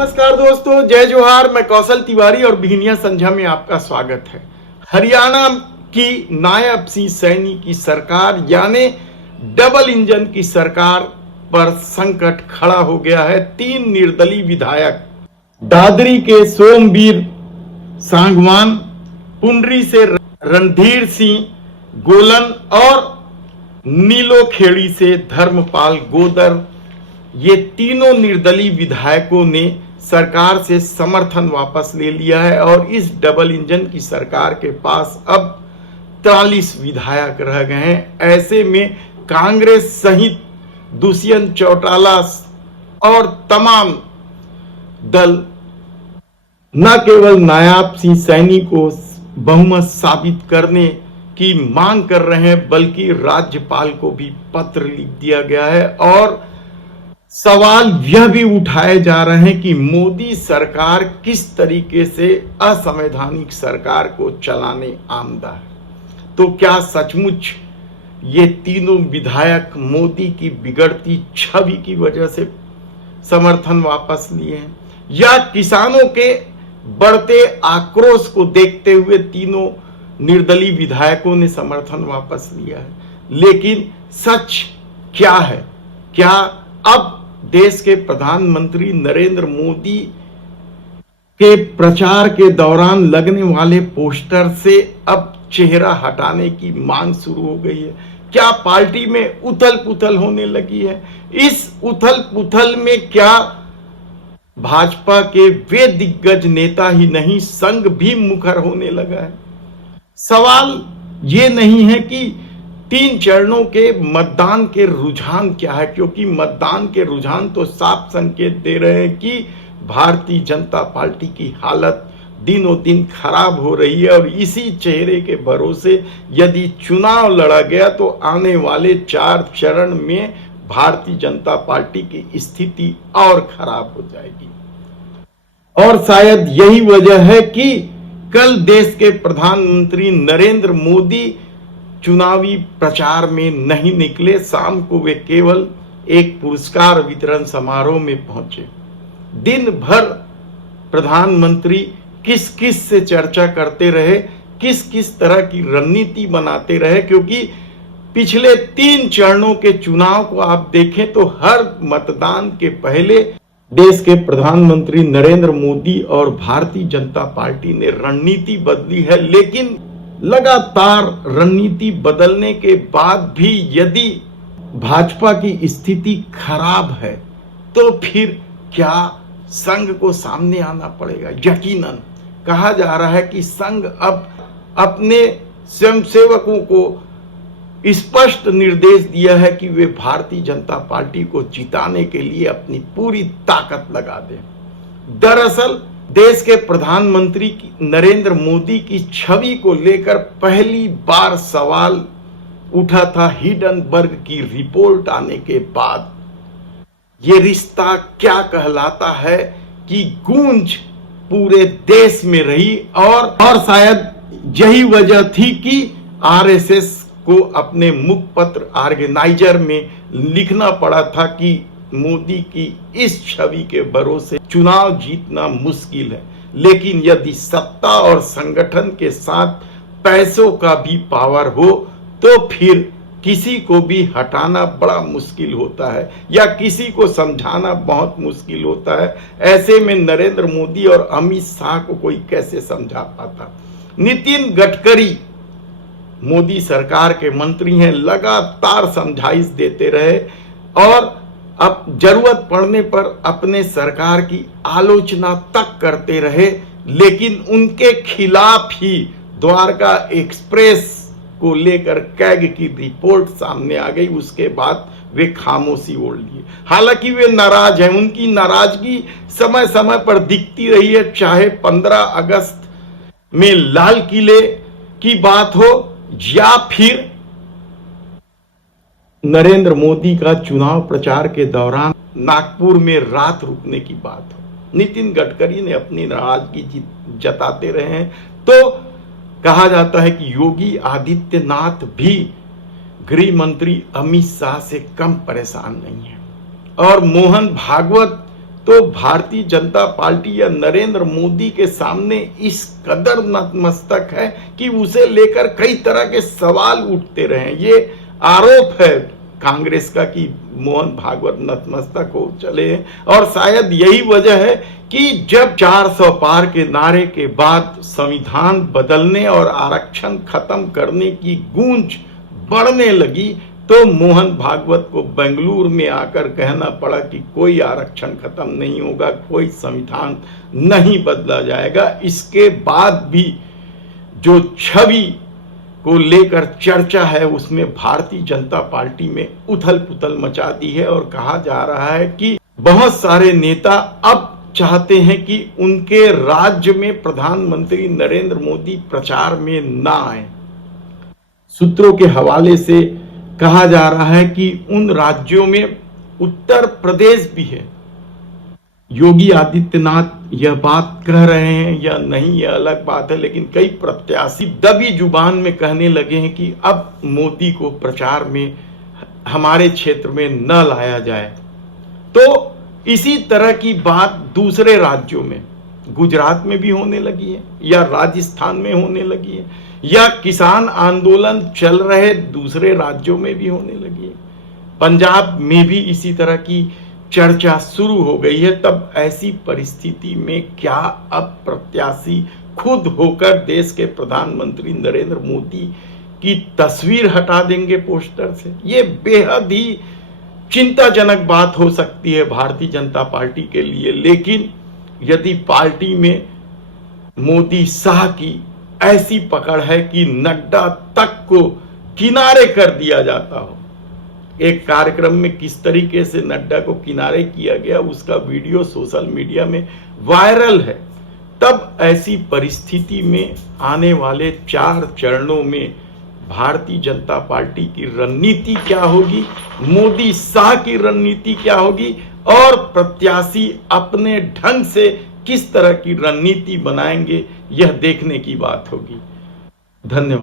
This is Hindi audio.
नमस्कार दोस्तों, जय जोहार। मैं कौशल तिवारी और भिनिया संझा में आपका स्वागत है। हरियाणा की नायब सिंह सैनी की सरकार यानी डबल इंजन की सरकार पर संकट खड़ा हो गया है। 3 निर्दलीय विधायक दादरी के सोमवीर सांगवान, पुंडरी से रणधीर सिंह गोलन और नीलोखेड़ी से धर्मपाल गोदर, ये तीनों निर्दलीय विधायकों ने सरकार से समर्थन वापस ले लिया है और इस डबल इंजन की सरकार के पास अब 43 विधायक रह गए हैं। ऐसे में कांग्रेस सहित दुष्यंत चौटाला और तमाम दल न केवल नायब सिंह सैनी को बहुमत साबित करने की मांग कर रहे हैं, बल्कि राज्यपाल को भी पत्र लिख दिया गया है और सवाल यह भी उठाए जा रहे हैं कि मोदी सरकार किस तरीके से असंवैधानिक सरकार को चलाने आमदा है। तो क्या सचमुच ये तीनों विधायक मोदी की बिगड़ती छवि की वजह से समर्थन वापस लिए हैं, या किसानों के बढ़ते आक्रोश को देखते हुए तीनों निर्दलीय विधायकों ने समर्थन वापस लिया है? लेकिन सच क्या है? क्या अब देश के प्रधानमंत्री नरेंद्र मोदी के प्रचार के दौरान लगने वाले पोस्टर से अब चेहरा हटाने की मांग शुरू हो गई है? क्या पार्टी में उथल पुथल होने लगी है? इस उथल पुथल में क्या भाजपा के वे दिग्गज नेता ही नहीं, संघ भी मुखर होने लगा है? सवाल ये नहीं है कि 3 चरणों के मतदान के रुझान क्या है, क्योंकि मतदान के रुझान तो साफ संकेत दे रहे हैं कि भारतीय जनता पार्टी की हालत दिनों दिन खराब हो रही है और इसी चेहरे के भरोसे यदि चुनाव लड़ा गया तो आने वाले 4 चरण में भारतीय जनता पार्टी की स्थिति और खराब हो जाएगी। और शायद यही वजह है कि कल देश के प्रधानमंत्री नरेंद्र मोदी चुनावी प्रचार में नहीं निकले। शाम को वे केवल एक पुरस्कार वितरण समारोह में पहुंचे। दिन भर प्रधानमंत्री किस किस से चर्चा करते रहे, किस किस तरह की रणनीति बनाते रहे, क्योंकि पिछले 3 चरणों के चुनाव को आप देखें तो हर मतदान के पहले देश के प्रधानमंत्री नरेंद्र मोदी और भारतीय जनता पार्टी ने रणनीति बदली है। लेकिन लगातार रणनीति बदलने के बाद भी यदि भाजपा की स्थिति खराब है तो फिर क्या संघ को सामने आना पड़ेगा? यकीनन कहा जा रहा है कि संघ अब अपने स्वयंसेवकों को स्पष्ट निर्देश दिया है कि वे भारतीय जनता पार्टी को जिताने के लिए अपनी पूरी ताकत लगा दें। दरअसल देश के प्रधानमंत्री नरेंद्र मोदी की छवि को लेकर पहली बार सवाल उठा था हिडनबर्ग की रिपोर्ट आने के बाद। ये रिश्ता क्या कहलाता है कि गूंज पूरे देश में रही और शायद यही वजह थी कि आरएसएस को अपने मुखपत्र ऑर्गेनाइजर में लिखना पड़ा था कि मोदी की इस छवि के भरोसे चुनाव जीतना मुश्किल है। लेकिन यदि सत्ता और संगठन के साथ पैसों का भी पावर हो तो फिर किसी को भी हटाना बड़ा मुश्किल होता है या किसी को समझाना बहुत मुश्किल होता है। ऐसे में नरेंद्र मोदी और अमित शाह को कोई कैसे समझा पाता? नितिन गडकरी मोदी सरकार के मंत्री हैं, लगातार समझाइश देते रहे और अब जरूरत पड़ने पर अपने सरकार की आलोचना तक करते रहे, लेकिन उनके खिलाफ ही द्वारका एक्सप्रेस को लेकर कैग की रिपोर्ट सामने आ गई। उसके बाद वे खामोशी ओढ़ लिए। हालांकि वे नाराज हैं, उनकी नाराजगी समय समय पर दिखती रही है, चाहे 15 अगस्त में लाल किले की बात हो या फिर नरेंद्र मोदी का चुनाव प्रचार के दौरान नागपुर में रात रुकने की बात हो। नितिन गडकरी ने अपनी नाराजगी जताते रहे हैं। तो कहा जाता है कि योगी आदित्यनाथ भी गृह मंत्री अमित शाह से कम परेशान नहीं है और मोहन भागवत तो भारतीय जनता पार्टी या नरेंद्र मोदी के सामने इस कदर नतमस्तक है कि उसे लेकर कई तरह के सवाल उठते रहे। ये आरोप है कांग्रेस का कि मोहन भागवत नतमस्तक हो चले हैं, और शायद यही वजह है कि जब 400 पार के नारे के बाद संविधान बदलने और आरक्षण खत्म करने की गूंज बढ़ने लगी, तो मोहन भागवत को बेंगलुरु में आकर कहना पड़ा कि कोई आरक्षण खत्म नहीं होगा, कोई संविधान नहीं बदला जाएगा। इसके बाद भी जो छवि को लेकर चर्चा है उसमें भारतीय जनता पार्टी में उथल पुथल मचा दी है, और कहा जा रहा है कि बहुत सारे नेता अब चाहते हैं कि उनके राज्य में प्रधानमंत्री नरेंद्र मोदी प्रचार में ना आए। सूत्रों के हवाले से कहा जा रहा है कि उन राज्यों में उत्तर प्रदेश भी है। योगी आदित्यनाथ यह बात कह रहे हैं या नहीं यह अलग बात है, लेकिन कई प्रत्याशी दबी जुबान में कहने लगे हैं कि अब मोदी को प्रचार में हमारे क्षेत्र में न लाया जाए। तो इसी तरह की बात दूसरे राज्यों में, गुजरात में भी होने लगी है, या राजस्थान में होने लगी है, या किसान आंदोलन चल रहे दूसरे राज्यों में भी होने लगी है। पंजाब में भी इसी तरह की चर्चा शुरू हो गई है। तब ऐसी परिस्थिति में क्या अब प्रत्याशी खुद होकर देश के प्रधानमंत्री नरेंद्र मोदी की तस्वीर हटा देंगे पोस्टर से? ये बेहद ही चिंताजनक बात हो सकती है भारतीय जनता पार्टी के लिए। लेकिन यदि पार्टी में मोदी शाह की ऐसी पकड़ है कि नड्डा तक को किनारे कर दिया जाता हो, एक कार्यक्रम में किस तरीके से नड्डा को किनारे किया गया उसका वीडियो सोशल मीडिया में वायरल है, तब ऐसी परिस्थिति में आने वाले 4 चरणों में भारतीय जनता पार्टी की रणनीति क्या होगी, मोदी शाह की रणनीति क्या होगी, और प्रत्याशी अपने ढंग से किस तरह की रणनीति बनाएंगे, यह देखने की बात होगी। धन्यवाद।